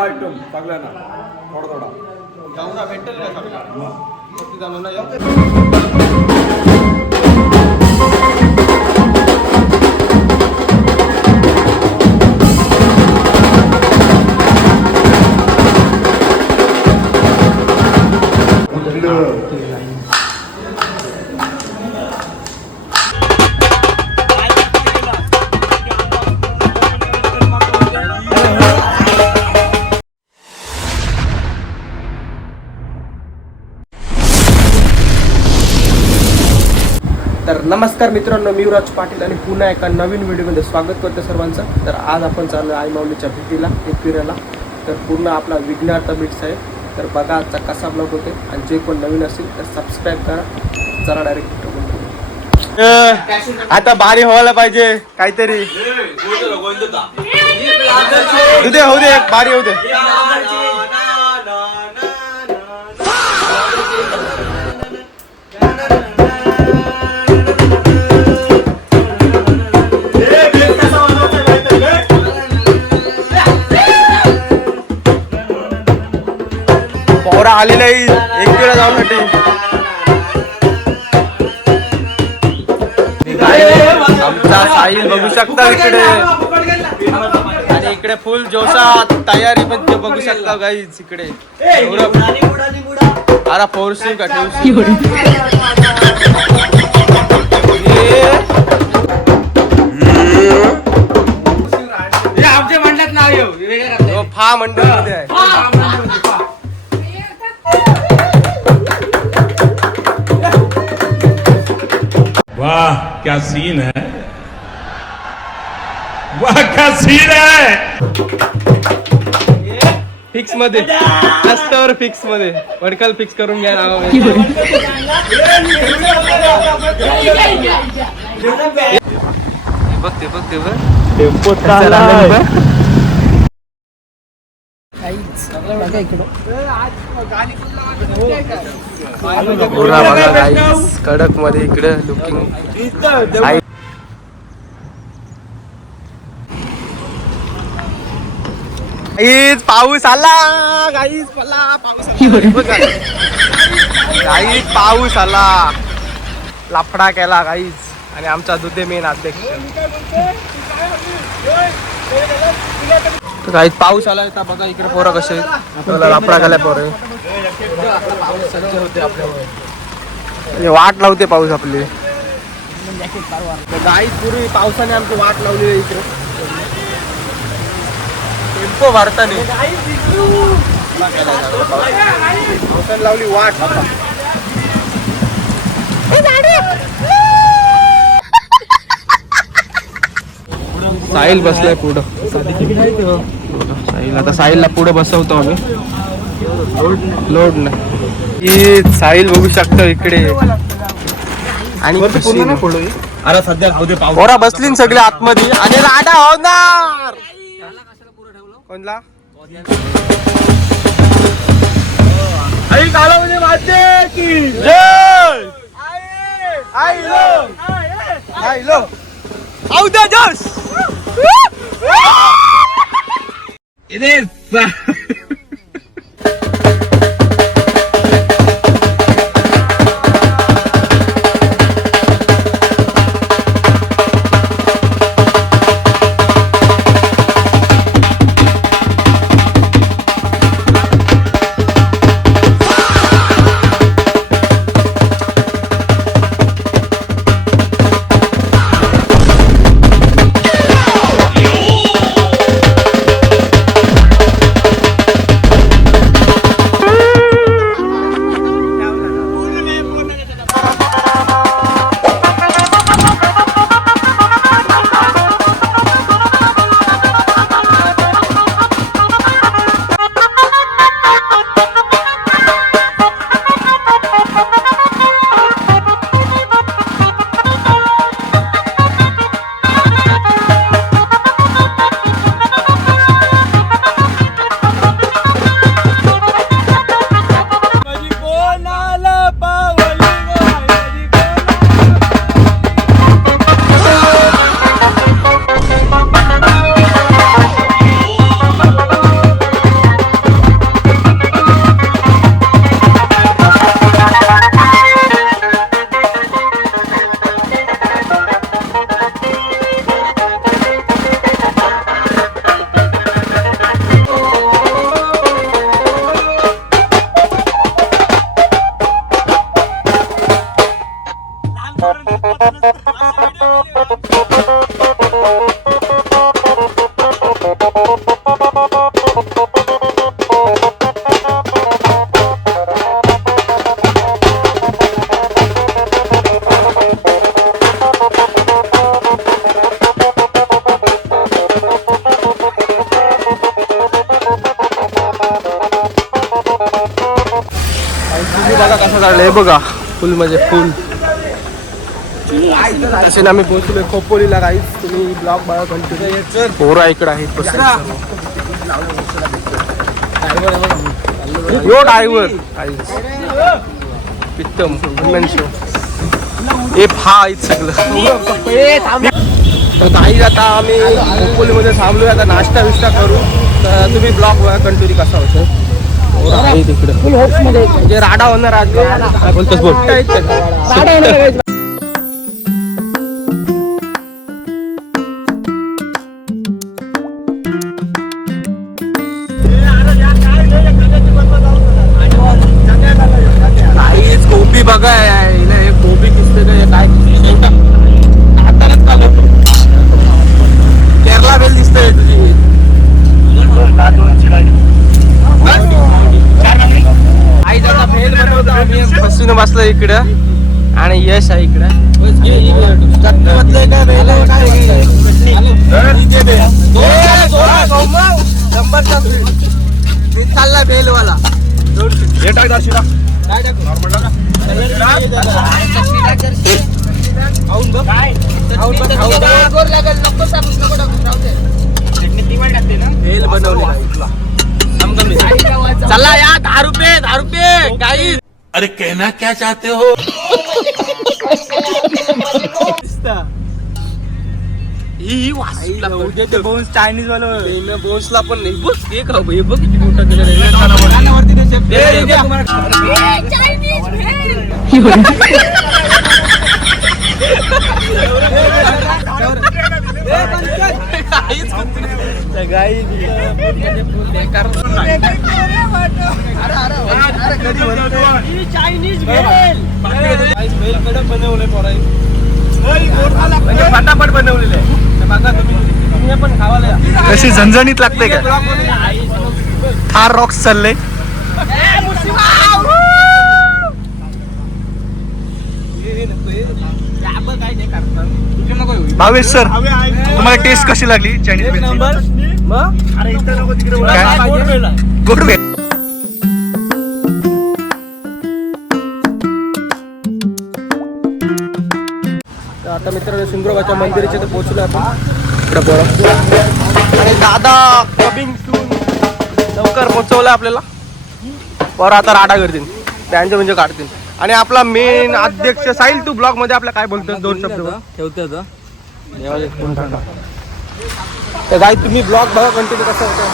Item सगळ्यांना थोडा थोडा गावना भेटेल का तर नमस्कार मित्रांनो, मी युवराज पाटील आणि पुन्हा एका नवीन व्हिडिओमध्ये स्वागत करतो सर्वांचं. तर आज आपण चाललो आई माऊलीच्या भेटीला एक फिरायला. तर पूर्ण आपला विघ्नार्थ बीट्स आहे. तर बघा आजचा कसा ब्लॉग होते आणि जे कोण नवीन असेल तर सबस्क्राईब करा. चला डायरेक्ट आता भारी व्हायला पाहिजे काहीतरी. उद्या होऊ दे, भारी होऊ दे. पोरा आलेला एक वेळा जाऊन आमचा साहिल बघू शकता इकडे. आणि इकडे फुल जोशात तयारी पण ते बघू शकता गाईज. इकडे अरे फोर्सिंग का ठेवशी आमच्या मंडळात नाव फा मंडळ मध्ये आहे. वाह क्या सीन है, वाह क्या सीन है. फिक्स मध्ये रस्त्यावर फिक्स मध्ये वडकल फिक्स करून घ्या नाव. बघते बघते टेम्पो पुरा बघा गाईस कडक मध्ये इकडे लुकिंग. गाईस पाऊस आला, गाईस गाईस पाऊस आला, लफडा केला गाईस. आणि आमचा दुधे मेन अध्यक्ष. तर गाईस पाऊस आला आता बघा इकडे पोरं कसे आपल्याला लफडा केला पोरं. वाट लावते पाऊस आपली. गाईस पूर्वी पावसाने आमची वाट लावली आहे इकडे. टेम्पो भरताना पावसाने लावली वाट. साहिल बसलाय पुढं. साहिल आता साहिलला पुढे बसवतो आम्ही. लोड नाही. साहिल बघू शकतो इकडे. आणि अरे सध्या राहू दे पाऊस. पोरा बसली सगळे आतमध्ये आणि राडा होणार. कोणला आई कालावधी वाजते की जय. आई लो आई लो आऊ दे जोश. बघा कसं झालं हे बघा, फुल म्हणजे फुल. असे आम्ही पोहोचलोय खोपोलीला गाईस. तुम्ही ब्लॉग बघा कंटिन्यू. पोरा इकडे आहेत यो ड्रायव्हर पित्तम शो हे फा आहेत सगळं. तर काही आता आम्ही खोपोलीमध्ये थांबलोय. आता नाश्ता विष्टा करू. तर तुम्ही ब्लॉग बघा कंटिन्यू कसा होतो. आहे तिकडे फुल होप्स मध्ये म्हणजे राडा होणार आज. काय बोलतोस बोल. राडा होणार. काहीच गोबी बघा हे गोबी दिसते का काय हातानच चालवतो. केरला बेल दिसतंय तुझी. आई जरा भेल बनवतो आम्ही बसून बसलो इकडं आणि यश आहे इकडं. चालला भेलवाला भेल बनवले. चला या 10 रुपये काही. अरे कहना क्या चाहते हो? चायनीज वाला बोन्सला पण नाही बघ हे का हे बघ फटाफट बनवलेले बघा तुम्ही पण खावाला. कशी झणझणीत लागते का? थार रॉक्स चालले. भावेश सर तुम्हाला टेस्ट कशी लागली चायनीज? गुड भेल. आता मित्रांनो सिंग्रोबाच्या मंदिराच्या पोहोचलो आपण. आणि दादा कमिंग सून लवकर पोहोचवलं आपल्याला. बरं आता राडा करतील त्यांचे म्हणजे काढतील. आणि आपला मेन अध्यक्ष साहिल तू ब्लॉग मध्ये आपल्या काय बोलतो 2 शब्द ठेवतो. तर गाई तुम्ही ब्लॉग बघा कंटिन्यू कसं होतं.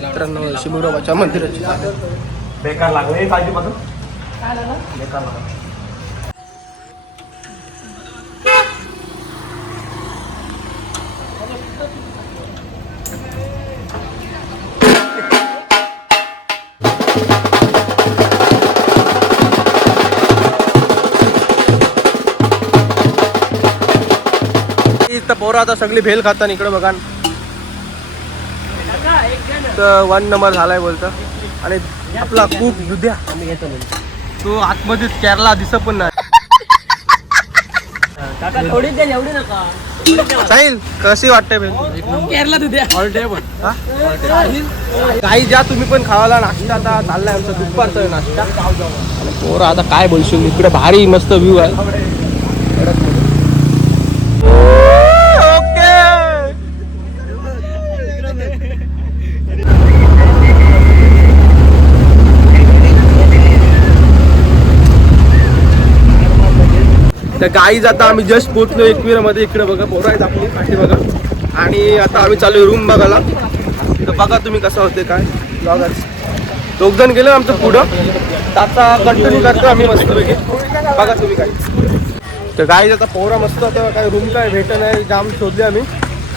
मित्रांनो शिमुराबाच्या मंदिराची बेकार लागले पासून पोरं आता सगळी भेल खातात. इकडे बघा 1 नंबर झालाय बोलतं. आणि आपला खूप दुध्या तो आतमध्येच केरला दिसत पण नाही. साहिल कशी वाटते भेल? केरला दुध्या काही ज्या तुम्ही पण खावाला नाश्ता आता चाललाय आमचा दुपारचा नाश्ता. आणि पोरं आता काय बोलशील इकडे भारी मस्त व्ह्यू आहे. तर गाईज आता आम्ही जस्ट पोहोचलो एकविरामध्ये. इकडे बघा पोरं आहेत आपली पाठी बघा. आणि आता आम्ही चालू रूम बघायला. तर बघा तुम्ही कसं होते काय ब्लॉगर्स. 2 जण गेलो आमचं पुढं. तर आता कंटिन्यू करतो आम्ही मस्तपैकी. बघा तुम्ही काय. तर गाईज आता पोरा मस्त आता काय रूम काय भेट नाही जाम शोधले आम्ही.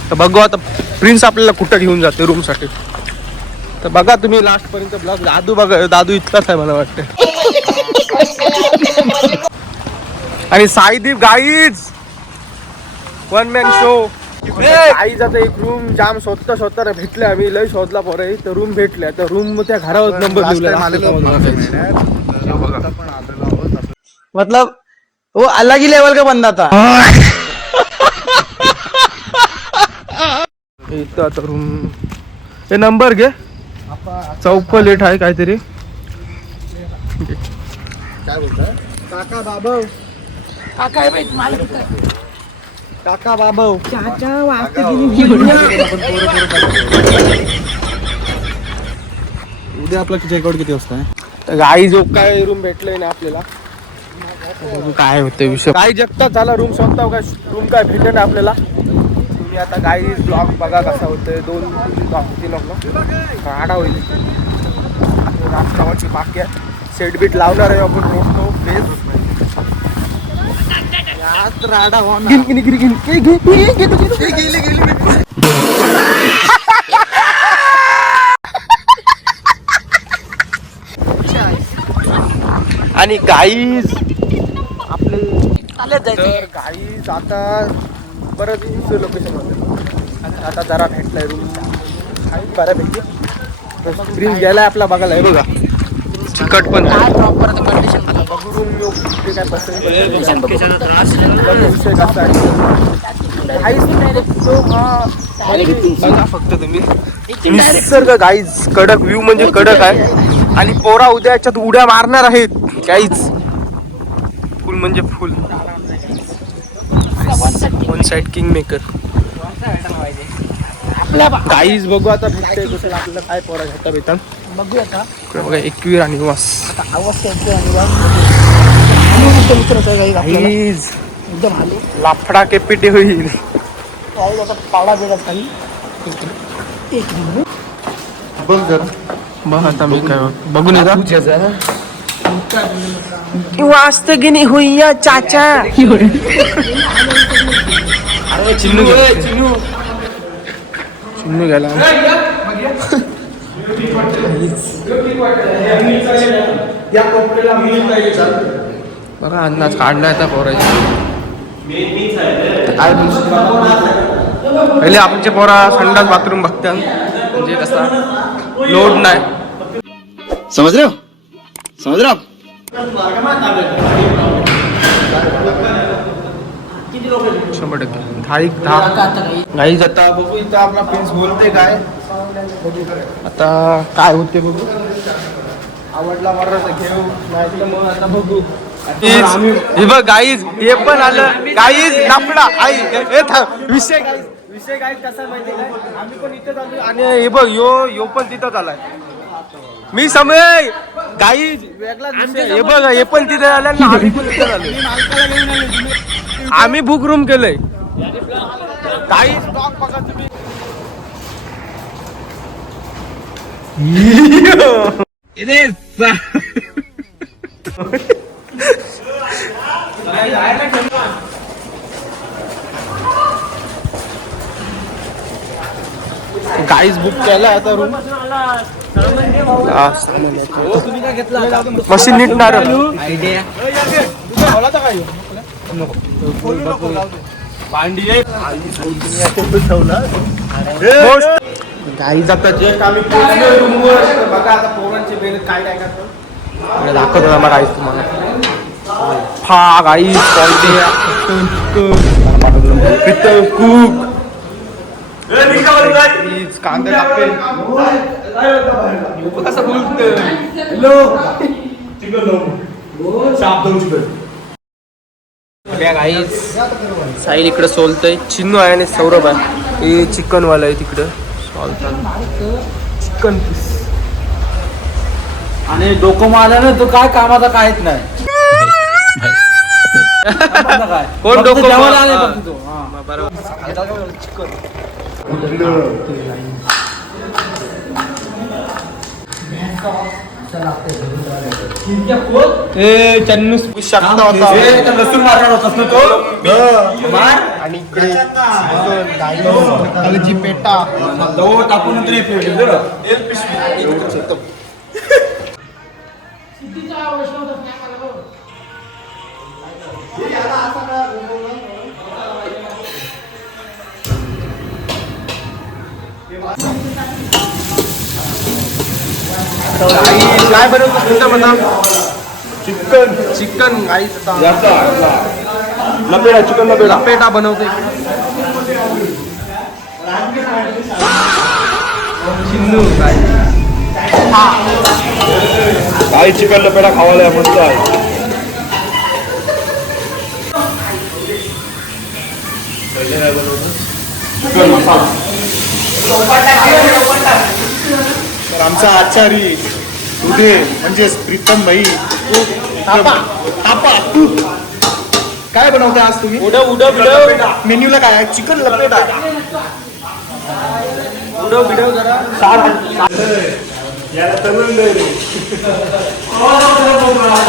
तर बघू आता प्रिन्स आपल्याला कुठं घेऊन जाते रूमसाठी. तर बघा तुम्ही लास्ट पर्यंत ब्लॉग. दादू बघा दादू इतकाच आहे मला वाटतं. आणि Saideep guys 1 man show. Guys आता एक रूम जाम शोधता भेटले आम्ही. लय शोधला पोरे तर रूम भेटल्या. तर रूम त्या घरावर नंबर मतलब वो अलग ही लेवल का बंदा था. इथं आता रूम हे नंबर घे. चौपलेट आहे काहीतरी. काय बोलताय काका बाबा. काका आहे बाई काका बाबा. उद्या आपला चेकआउट किती वाजता आहे. तर गाई जो काय रूम भेटलंय ना आपल्याला. काय होतं विषय काय जगता झाला रूम शोधता काय रूम काय भेटले ना आपल्याला. तुम्ही आता गाई ब्लॉग बघा कसा होतंय. 2-3 राडा होईल. राष्ट्रावाची बाकी आहे. सेट बीट लावणार आहे आपण रोडतो प्लेस. राडा आणि गाईज आपले तर गाईज आता परत लोकेशन होते. आता जरा भेटलाय रूम गाईज बऱ्यापैकी. प्रिन्स गेलाय आपला बघायला. हे बघा चिकट पण विषय कसा आहे फक्त तुम्ही निसर्ग गाईज. कडक व्ह्यू म्हणजे कडक आहे. आणि पोरा उद्या याच्यात उड्या मारणार आहेत गाईज. फुल म्हणजे फुल. 1 साइड किंग मेकर गाईज. बघू आता भेटते आपल्याला काय पोरा घेता भेटा. बघूया का बघा 21 आणि निवास. आवाज गाईज एकदम हालू लाफडा के पिटे होईल. पावडा बिडा काही एक मिनिट बघ जरा. बघ आता मी काय बघून येता. वास्तगिनी हुईया चाचा. चिन्नू गेला. बघा अंदाज काढलाय त्या पोराची. काय पहिले आमचे पोरा संडास बाथरूम बघतात म्हणजे कसा लोड नाही. समझ रहे हो 100% 10 गाईज. आता बघू इथं आपला प्रिन्स बोलते काय. आता काय होते बघू. आवडला मला घेऊ नाही तर मग आता बघू. हे बघ गाईज हे पण आलं. गाईज लापडा आई विषय गाईज कसा माहिती काय. आम्ही पण इथं आलो आणि हे बघ यो पण तिथंच आलाय. मी समज गाईज वेगळा हे बघ हे पण तिथे आलं ना. आम्ही पण तिथं आलो. आम्ही बुक रूम केलंय. गाईज ब्लॉग बघा तुम्ही. गाईज बुक केला आता रूम. मशीन नीट ना गाईज आता जस्ट आम्ही पोहोचलो रूमवर. बघा आता पोरांचे बेल काय करतो दाखवतो मला गाईज तुम्हाला. फा गाईज कुक कांदा टाकते. कसं बोलतोय. गाईज साहिल इकडे सोलतय. चिन्नू आहे आणि सौरभ आहे. हे चिकन वाला आहे तिकडं चिकन पीस. आणि डोकं मारला ना तो काय कामाचा काहीच नाही. काय कोण फक्त डोकं जेवायला आले हा. फक्त तो. हा. बरोबर शकता होता लसूण मारणार होतास ना तो आणि इकडे काळजी पेटा दव टाकून नंतर हे फेटलं. काय बनवतो तुमच्या म्हणा चिकन चिकन गाईच लपेडा चिकन लपेडा पेटा बनवते चिन्नू काही चिकन लपेडा खावायला मस्त आहे. चिकन मसाला तर आमचा आचारी उदे म्हणजेच प्रीतम भाई काय बनवते आज तुम्ही मेन्यूला काय आहे? चिकन लपेटा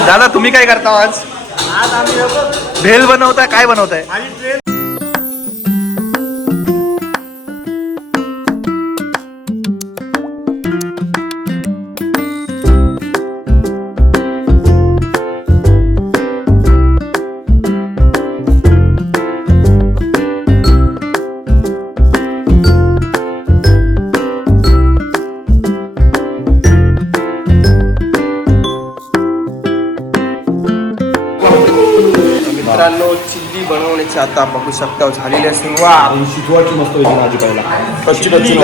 दादा तुम्ही काय करता आज भेल बनवताय काय बनवताय मित्रांनो चिल्ली बनवण्याची आता बघू शकता झालेली आहे सुरुवात आणि शिजवायची मस्त होती भाजी पहिला कच्ची कच्ची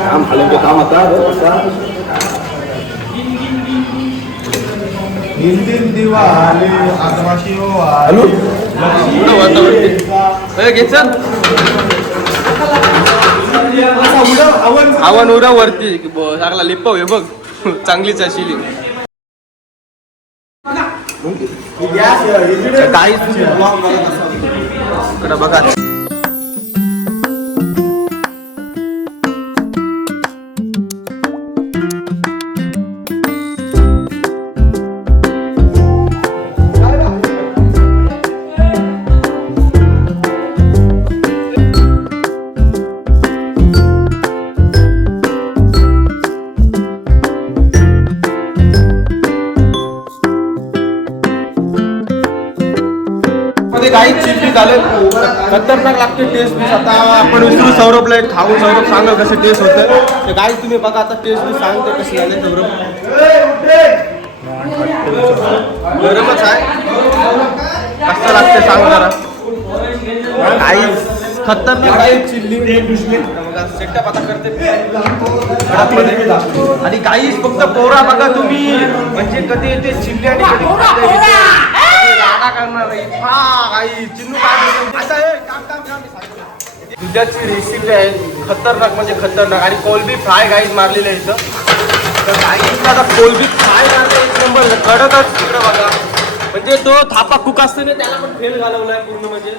काम झालं काम आता हॅलो आव्हान उरा वरती चांगला लिप्पव हे बघ चांगलीच अशी काही इकडं बघा काही चिल्ली झाले खतरनाक लागते टेस्ट पीस आता आपण विसरू सौरभला एक खाऊन सौरभ सांगा कसे टेस्ट होतं ते काही तुम्ही बघा आता टेस्ट पीस सांगते कसे झाले सौरभ गरमच आहे कसं लागते सांग जरा काही खतरनाक काही चिल्ली सेटअप आता करते आणि काही फक्त पोरा बघा तुम्ही म्हणजे कधी येते चिल्ली आणि कधी राडा करणार नाही काही चिन्नू दुधाची रेसिपी आहे खतरनाक म्हणजे खतरनाक आणि कोलबी फ्राय गाईज मारलेलं आहे इथं तर काही आता कोलबी फ्राय मारले एक नंबर कडकच तिकडं बघा म्हणजे तो थापा कुक असतो ना त्याला पण फेल घालवलाय पूर्ण म्हणजे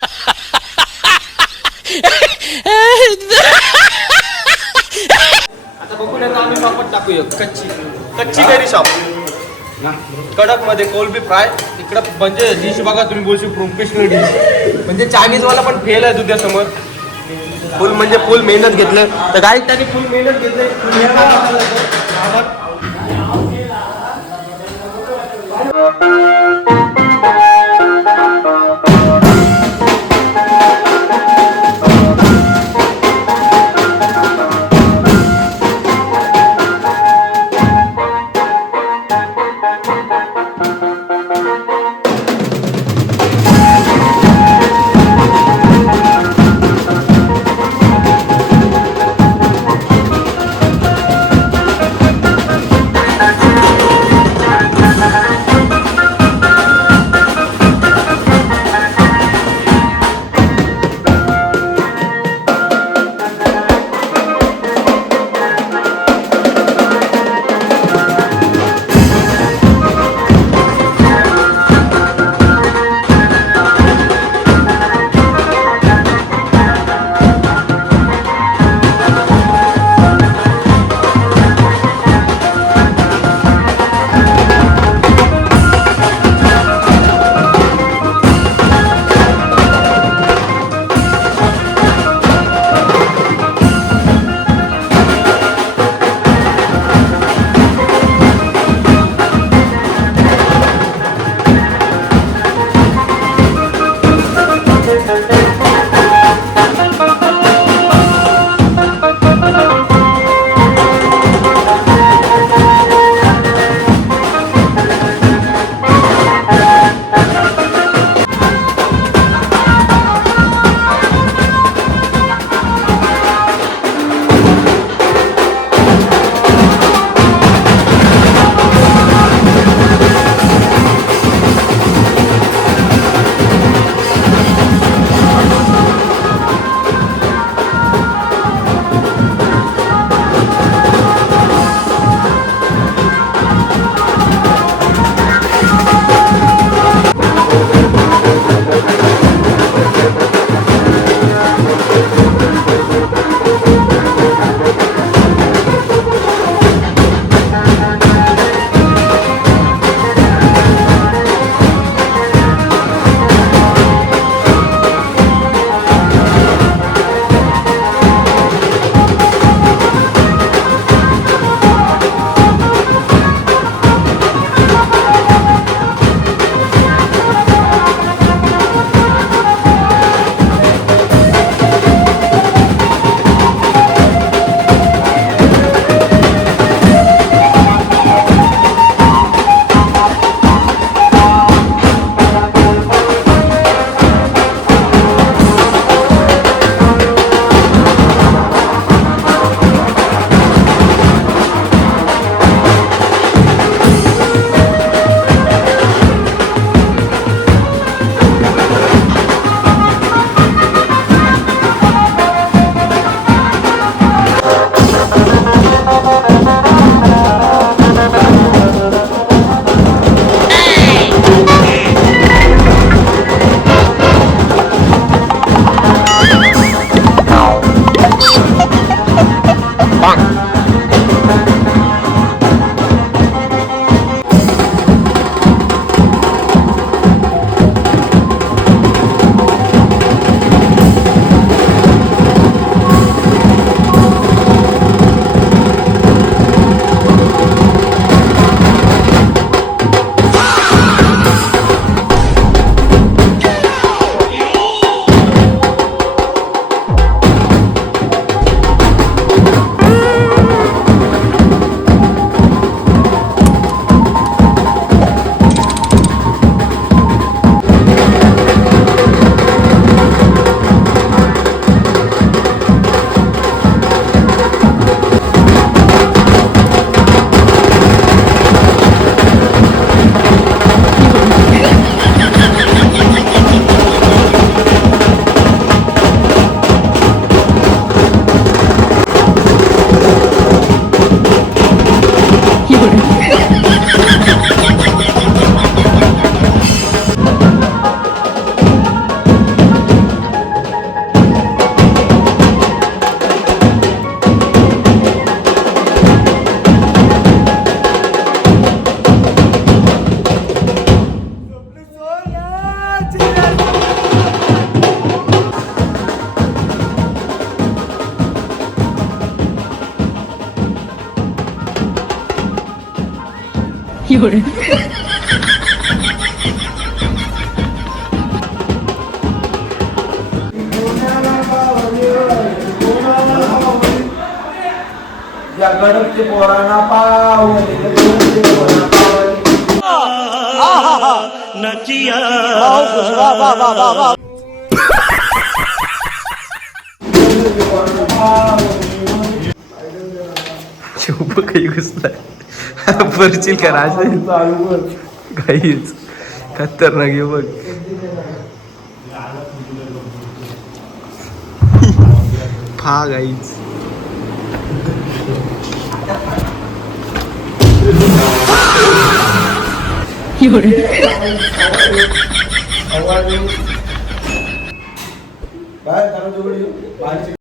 आता बघून आता आम्ही शॉपच टाकूया कच्ची कैरी शॉप कडक मध्ये कोलबी फ्राय इकडं म्हणजे डिश बघा तुम्ही बोलशी प्रोफेशनल डिश म्हणजे चायनीज वाला पण फेल आहे तुझ्यासमोर फुल म्हणजे फुल मेहनत घेतलं तर काही त्यांनी फुल मेहनत घेतली या गणपती पोरांना पावले गणपती पोरांना चुप काही घुसलाय परचील का राज काहीच खतरनाक आहे बघ फा गाईच काय